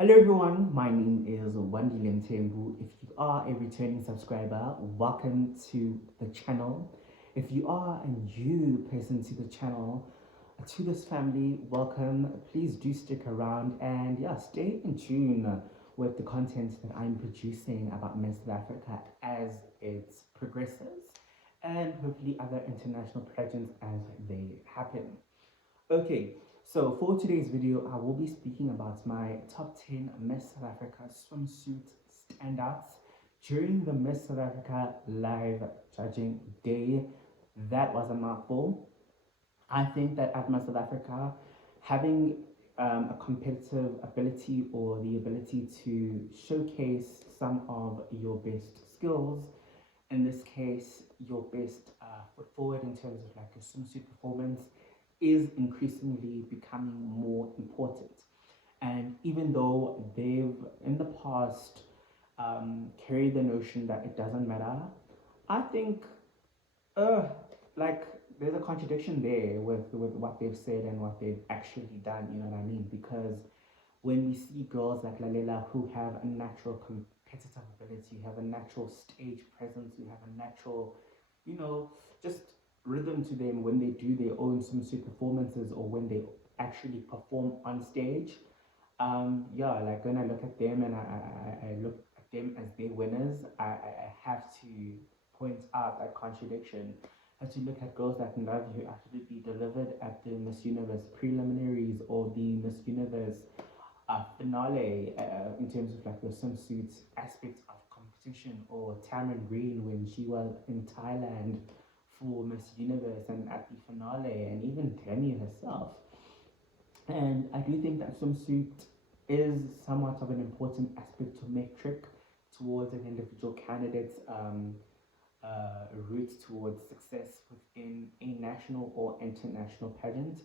Hello everyone, my name is Wandile Tembu. If you are a returning subscriber, welcome to the channel. If you are a new person to the channel, to this family, welcome. Please do stick around and yeah, stay in tune with the content that I'm producing about Miss South Africa as it progresses and hopefully other international pageants as they happen. Okay, so for today's video, I will be speaking about my top 10 Miss South Africa swimsuit standouts during the Miss South Africa live judging day. That was a mouthful. I think that at Miss South Africa, having a competitive ability or the ability to showcase some of your best skills, in this case, your best foot forward in terms of like a swimsuit performance, is increasingly becoming more important. And even though they've in the past carried the notion that it doesn't matter, I think uh, like there's a contradiction there with what they've said and what they've actually done. You know what I mean? Because when we see girls like Lalela who have a natural competitive ability, have a natural stage presence, who have a natural, just rhythm to them when they do their own swimsuit performances or when they actually perform on stage. Yeah, like when I look at them and I look at them as their winners, I have to point out that contradiction. As you look at girls like Love who absolutely delivered at the Miss Universe preliminaries or the Miss Universe finale in terms of like the swimsuit aspects of competition, or Tamron Green when she was in Thailand for Miss Universe and at the finale, and even Demi herself. And I do think that swimsuit is somewhat of an important aspect to metric towards an individual candidate's route towards success within a national or international pageant.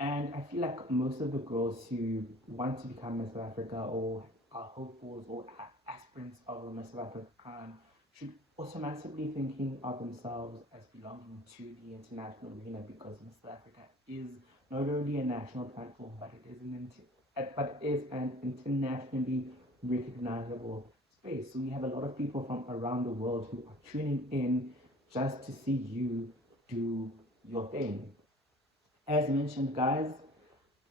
And I feel like most of the girls who want to become Miss South Africa or are hopefuls or aspirants of a Miss South Africa should automatically thinking of themselves as belonging to the international arena, because Miss South Africa is not only a national platform, but it is an internationally recognizable space. So we have a lot of people from around the world who are tuning in just to see you do your thing. As mentioned, guys,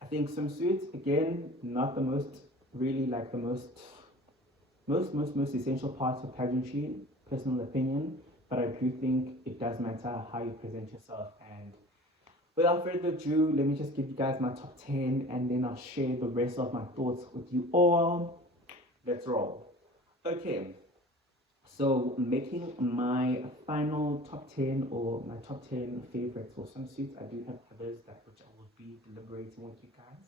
I think swimsuits again not the most really like the most essential parts of pageantry, personal opinion, but I do think it does matter how you present yourself. And without further ado, let me just give you guys my top 10 and then I'll share the rest of my thoughts with you all. Let's roll. Okay, so making my final top 10 or my top 10 favorites for swimsuits, I do have others that which I will be deliberating with you guys.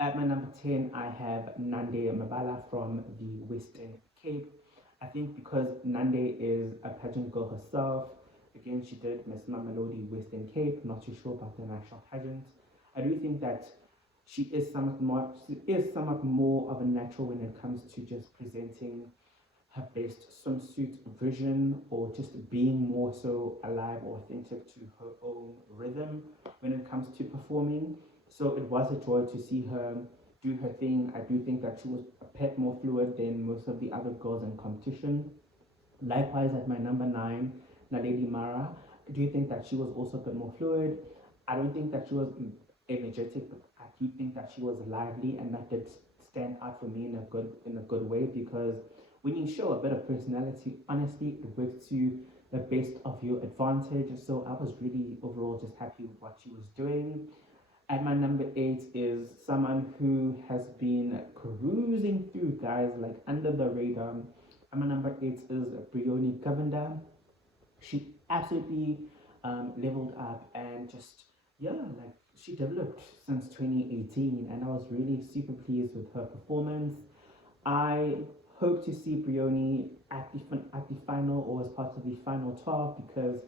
At my number 10, I have Nande Mabala from the Western Cape. I think because Nande is a pageant girl herself, again, she did Miss Mamelodi Western Cape, not too sure about the national pageant. I do think that she is somewhat more of a natural when it comes to just presenting her best swimsuit vision, or just being more so alive or authentic to her own rhythm when it comes to performing. So it was a joy to see her do her thing. I do think that she was a bit more fluid than most of the other girls in competition. Likewise, at my number 9, Naledi Mara, I do think that she was also a bit more fluid. I don't think that she was energetic, but I do think that she was lively, and that did stand out for me in a good way, because when you show a bit of personality, honestly, it works to the best of your advantage. So I was really overall just happy with what she was doing. At my number 8 is someone who has been cruising through, guys, like under the radar. At my number 8 is Brioni Kavanda. She absolutely leveled up and just, yeah, like she developed since 2018, and I was really super pleased with her performance. I hope to see Brioni at the final or as part of the final 12, because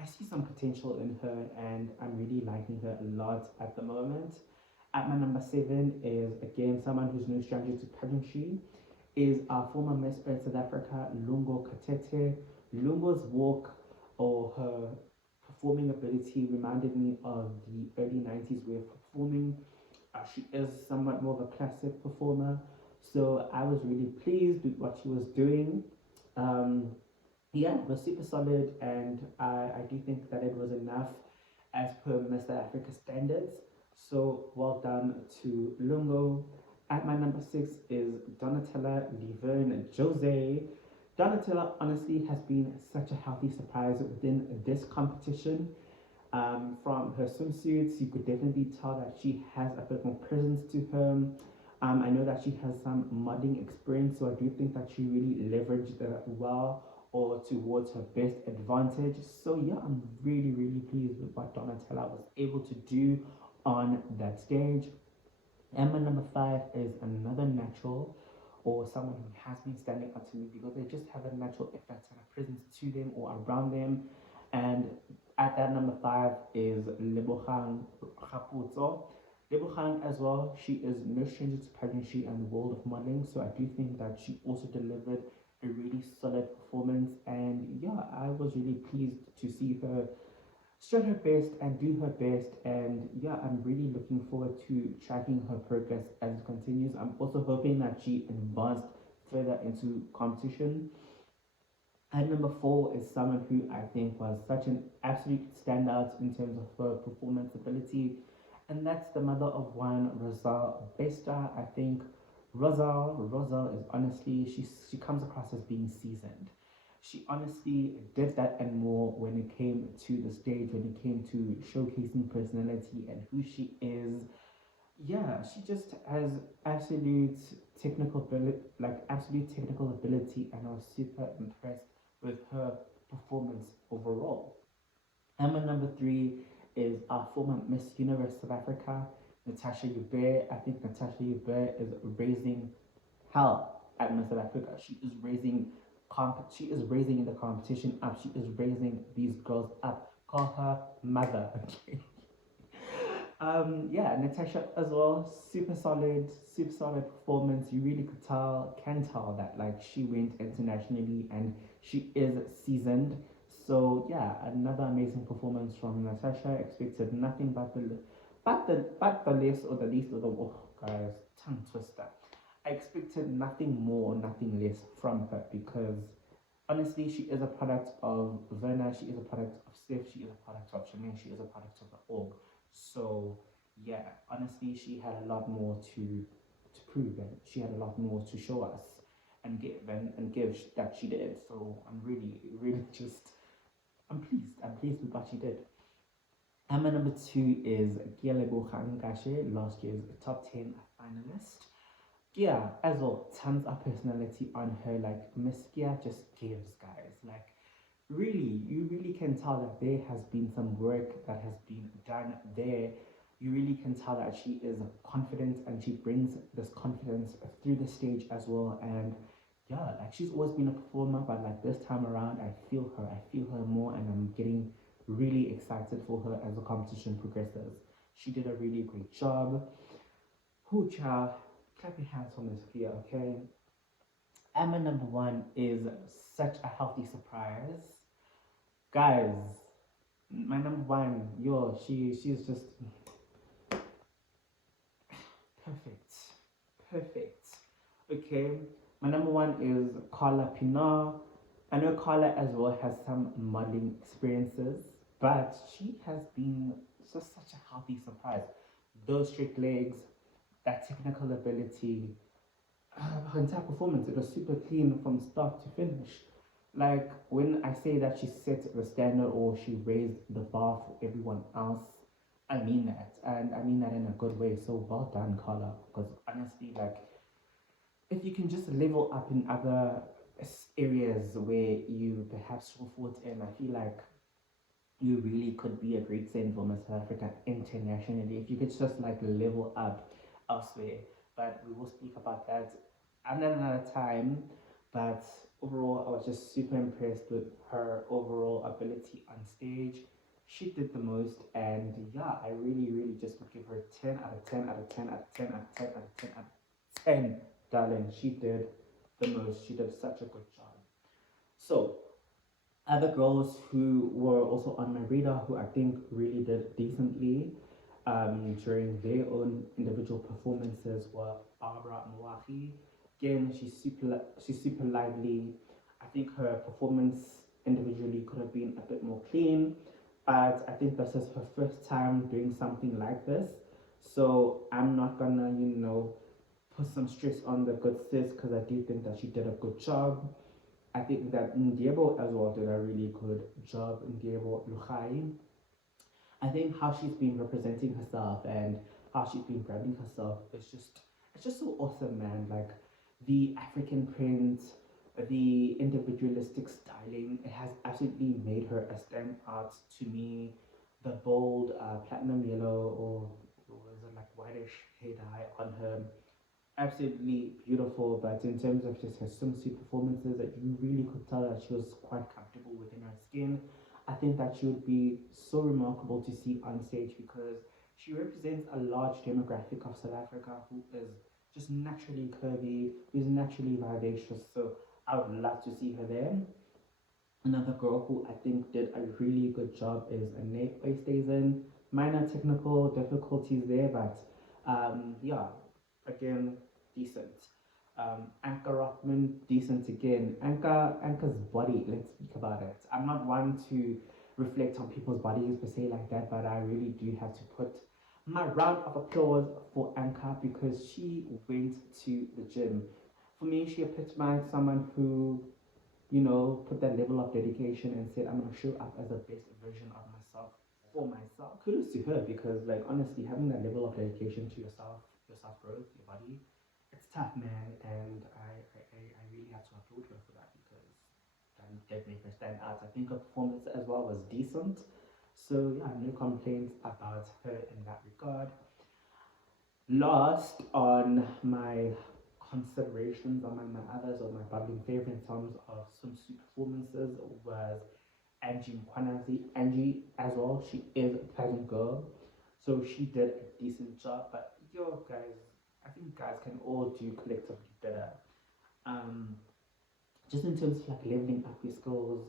I see some potential in her and I'm really liking her a lot at the moment. At my number 7 is again someone who's no stranger to pageantry, is our former Miss Earth South Africa, Lungo Katete. Lungo's walk or her performing ability reminded me of the early 90s way of performing. she is somewhat more of a classic performer. So I was really pleased with what she was doing. Um, yeah, it was super solid, and I do think that it was enough as per Mr. Africa standards. So well done to Lungo. At my number six is Donatella Laverne Jose. Donatella honestly has been such a healthy surprise within this competition. From her swimsuits, you could definitely tell that she has a bit more presence to her. I know that she has some modeling experience, so I do think that she really leveraged that well or towards her best advantage. So yeah, I'm really, really pleased with what Donatella was able to do on that stage. And my number five is another natural or someone who has been standing out to me because they just have a natural effect and a presence to them or around them. And at that number five is Lebogang Raputso. Lebogang as well, she is no stranger to pageantry and the world of modeling, so I do think that she also delivered a really solid performance. And yeah, I was really pleased to see her show her best and do her best. And yeah, I'm really looking forward to tracking her progress as it continues. I'm also hoping that she advanced further into competition. And number four is someone who I think was such an absolute standout in terms of her performance ability, and that's the mother of one, Rosal Besta. I think Rosal is honestly, she comes across as being seasoned. She honestly did that and more when it came to the stage, when it came to showcasing personality and who she is. Yeah, she just has absolute absolute technical ability, and I was super impressed with her performance overall. And my number three is our former Miss Universe South Africa, Natasha Joubert. I think Natasha Joubert is raising hell at Miss South Africa. She is raising the competition up. She is raising these girls up. Call her mother. Okay. Yeah, Natasha as well, super solid performance. You really can tell that like she went internationally and she is seasoned. So yeah, another amazing performance from Natasha. Expected nothing but the least or the least of the oh guys, tongue twister. I expected nothing more, nothing less from her because honestly, she is a product of Verna, she is a product of Steph, she is a product of Shemaine, she is a product of the org. So yeah, honestly, she had a lot more to prove and she had a lot more to show us and give that she did. So I'm really, really just I'm pleased. I'm pleased with what she did. And my number two is Gialebo Hangashe, last year's top 10 finalist. Gia, as well, tons of personality on her. Like Miss Gia just gives, guys. Like really, you really can tell that there has been some work that has been done there. You really can tell that she is confident and she brings this confidence through the stage as well. And yeah, like she's always been a performer, but like this time around, I feel her more, and I'm getting really excited for her as the competition progresses. She did a really great job. Who child, clap your hands for Miss Gia, okay? And my number one is such a healthy surprise. Guys, my number one, yo, she's just perfect. Perfect. Okay. My number one is Carla Pinar. I know Carla as well has some modeling experiences, but she has been just such a healthy surprise. Those straight legs, that technical ability, her entire performance, it was super clean from start to finish. Like when I say that she set the standard or she raised the bar for everyone else, I mean that, and I mean that in a good way. So well done, Carla. Because honestly, like if you can just level up in other areas where you perhaps fall forward in, I feel like you really could be a great saint for South Africa internationally if you could just like level up elsewhere. But we will speak about that another time. But overall, I was just super impressed with her overall ability on stage. She did the most, and yeah, I really, really just would give her 10 out of 10 out of 10 out of 10 out of 10 out of 10 out of 10, darling. She did the most. She did such a good job. So, other girls who were also on my radar who I think really did decently. during their own individual performances were Barbara Mwahi. Again, she's super lively. I think her performance individually could have been a bit more clean, but I think this is her first time doing something like this. So I'm not gonna, put some stress on the good sis because I do think that she did a good job. I think that Ndiebo as well did a really good job. Ndiebo Luhai. I think how she's been representing herself and how she's been branding herself is just it's just so awesome, man. Like the African print, the individualistic styling, it has absolutely made her a standout to me. The bold platinum yellow or was it like whitish hair dye on her, absolutely beautiful. But in terms of just her swimsuit performances, that you really could tell that she was quite comfortable within her skin. I think that she would be so remarkable to see on stage because she represents a large demographic of South Africa who is just naturally curvy, who's naturally vivacious. So I would love to see her there. Another girl who I think did a really good job is Annette Oosthuizen. Minor technical difficulties there, but yeah, again, decent. Anchor Rothman, decent again. Anchor's body, let's speak about it. I'm not one to reflect on people's bodies per se like that, but I really do have to put my round of applause for Anchor because she went to the gym. For me, she epitomized someone who put that level of dedication and said, I'm going to show up as the best version of myself for myself. Kudos to her because, like, honestly, having that level of dedication to yourself, your self growth, your body, it's tough, man. And I really have to applaud her for that because that did make her stand out. I think her performance as well was decent. So, yeah, no complaints about her in that regard. Last on my considerations on my others or my bubbling favorite in terms of swimsuit performances was Angie Mkwanazi. Angie as well, she is a pageant girl, so she did a decent job. But yo guys, I think guys can all do collectively better. Um, just in terms of like leveling up your skills,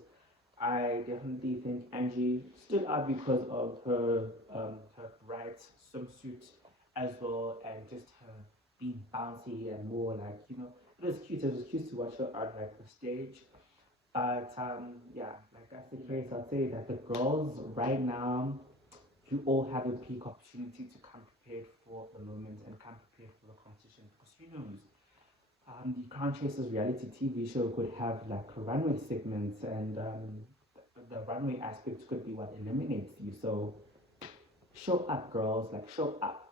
I definitely think Angie stood out because of her bright swimsuit as well, and just her being bouncy and more like it was cute. It was cute to watch her on like the stage. But yeah, like that's the case. I'd say that the girls right now, you all have a peak opportunity to come prepared for the moment and come prepared for the competition because who knows, the Crown Chasers reality TV show could have like runway segments, and the runway aspect could be what eliminates you. So show up, girls, like show up.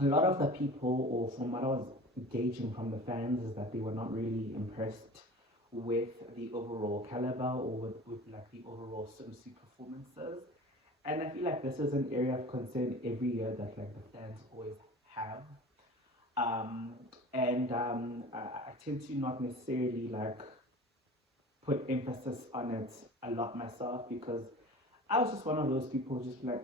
A lot of the people, or from what I was gauging from the fans, is that they were not really impressed with the overall caliber or with like the overall swimsuit performances. And I feel like this is an area of concern every year that like the fans always have. Um, and I tend to not necessarily like put emphasis on it a lot myself because I was just one of those people just like,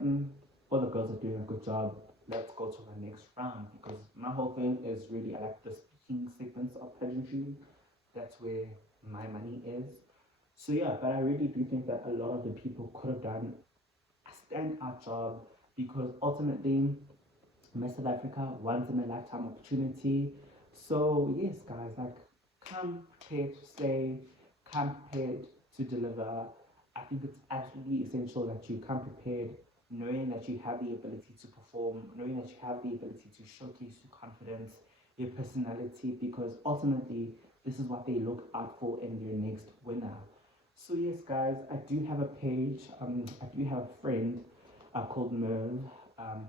all the girls are doing a good job. Let's go to the next round because my whole thing is really I like the speaking segments of pageantry. That's where my money is. So yeah, but I really do think that a lot of the people could have done a standout job because ultimately Miss South Africa once in a lifetime opportunity. So yes, guys, like come prepared to slay, come prepared to deliver. I think it's absolutely essential that you come prepared, knowing that you have the ability to perform, knowing that you have the ability to showcase your confidence, your personality, because ultimately this is what they look out for in their next winner. So yes, guys, I do have a page. I do have a friend called Merv.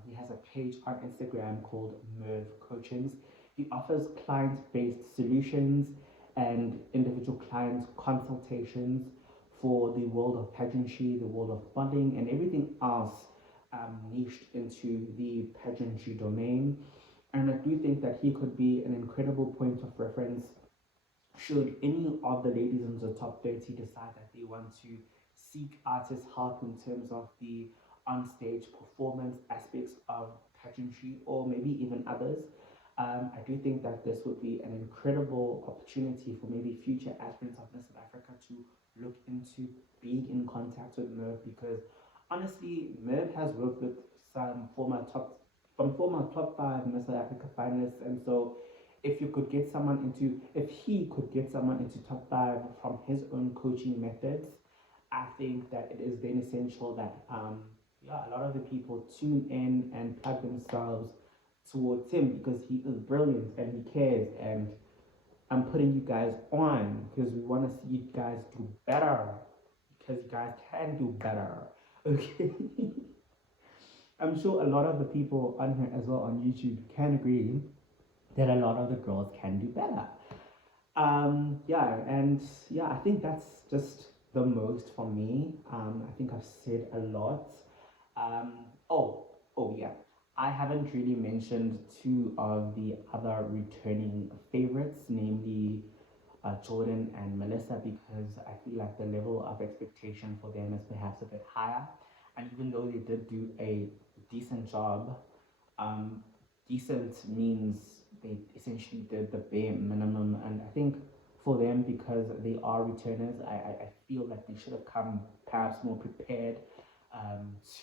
He has a page on Instagram called Merv Coachings. He offers client-based solutions and individual client consultations for the world of pageantry, the world of modeling, and everything else niched into the pageantry domain. And I do think that he could be an incredible point of reference should any of the ladies in the top 30 decide that they want to seek artist help in terms of the on-stage performance aspects of pageantry or maybe even others. I do think that this would be an incredible opportunity for maybe future aspirants of Miss South Africa to look into being in contact with Merv because honestly, Merv has worked with some former top five Miss South Africa finalists, and so if he could get someone into top five from his own coaching methods, I think that it is then essential that yeah, a lot of the people tune in and plug themselves towards him because he is brilliant and he cares, and I'm putting you guys on because we want to see you guys do better because you guys can do better. Okay. I'm sure a lot of the people on here as well on YouTube can agree that a lot of the girls can do better. Yeah, and yeah, I think that's just the most for me. I think I've said a lot. Um, oh, oh yeah, I haven't really mentioned two of the other returning favorites, namely Jordan and Melissa, because I feel like the level of expectation for them is perhaps a bit higher. And even though they did do a decent job, um, decent means they essentially did the bare minimum. And I think for them, because they are returners, I feel like they should have come perhaps more prepared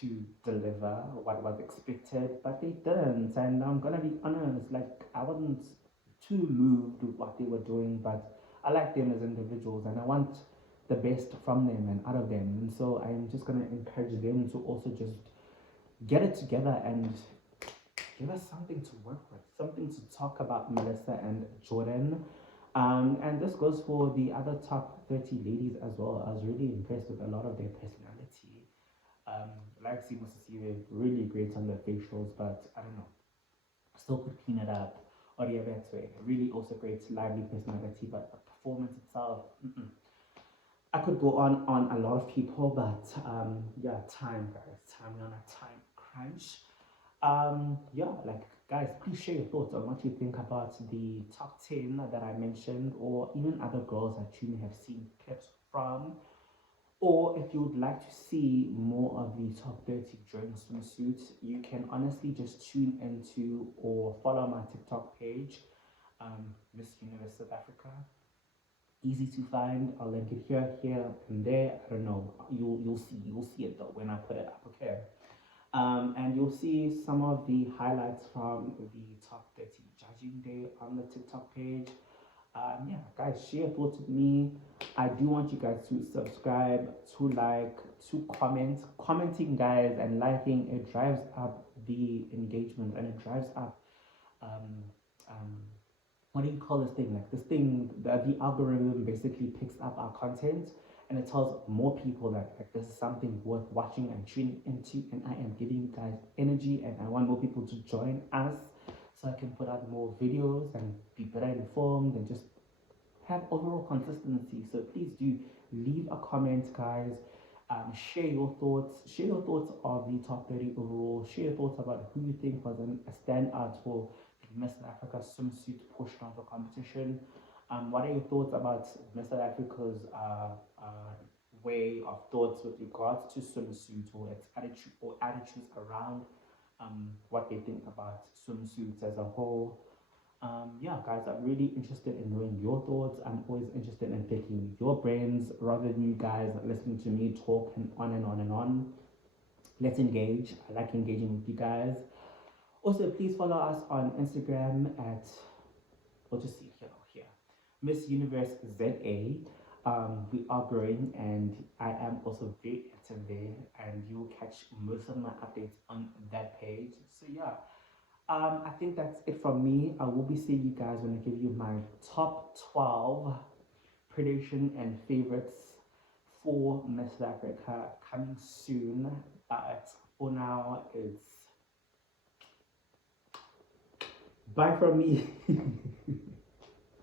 to deliver what was expected, but they didn't. And I'm gonna be honest, like I wasn't too moved with what they were doing, but I like them as individuals and I want the best from them and out of them. And so I'm just gonna encourage them to also just get it together and give us something to work with, something to talk about, Melissa and Jordan. And this goes for the other top 30 ladies as well. I was really impressed with a lot of their personality. Like Simo Sisiwe, really great on the facials, but I don't know, still could clean it up. Or the other way, really also great lively personality, but the performance itself, I could go on a lot of people, but yeah, time, guys, time, we're on a time crunch. Yeah, like guys, please share your thoughts on what you think about the top 10 that I mentioned, or even other girls that you may have seen clips from. Or if you would like to see more of the top 30 during swimsuits, you can honestly just tune into or follow my TikTok page, Miss Universe South Africa. Easy to find. I'll link it here, and there. I don't know. You'll see it though when I put it up. Okay. And you'll see some of the highlights from the top 30 judging day on the TikTok page. Yeah, guys, share thoughts with me. I do want you guys to subscribe, to like, to comment. Commenting, guys, and liking, it drives up the engagement and it drives up um, um, what do you call this thing? Like this thing, the algorithm basically picks up our content and it tells more people that like this is something worth watching and tuning into. And I am giving you guys energy, and I want more people to join us so I can put out more videos and be better informed and just have overall consistency. So please do leave a comment, guys. Share your thoughts. Share your thoughts of the top 30 overall. Share your thoughts about who you think was a standout for the Miss South Africa swimsuit portion of the competition. What are your thoughts about Miss South Africa's way of thoughts with regards to swimsuit, or its attitude or attitudes around what they think about swimsuits as a whole? Yeah, guys, I'm really interested in knowing your thoughts. I'm always interested in picking your brains rather than you guys listening to me talk and on and on and on. Let's engage. I like engaging with you guys. Also, please follow us on Instagram at, we'll just see here, Miss Universe ZA. We are growing, and I am also very active there, and you'll catch most of my updates on that page. So yeah, I think that's it from me. I will be seeing you guys when I give you my top 12 prediction and favorites for Miss Africa coming soon. But for now, it's bye from me.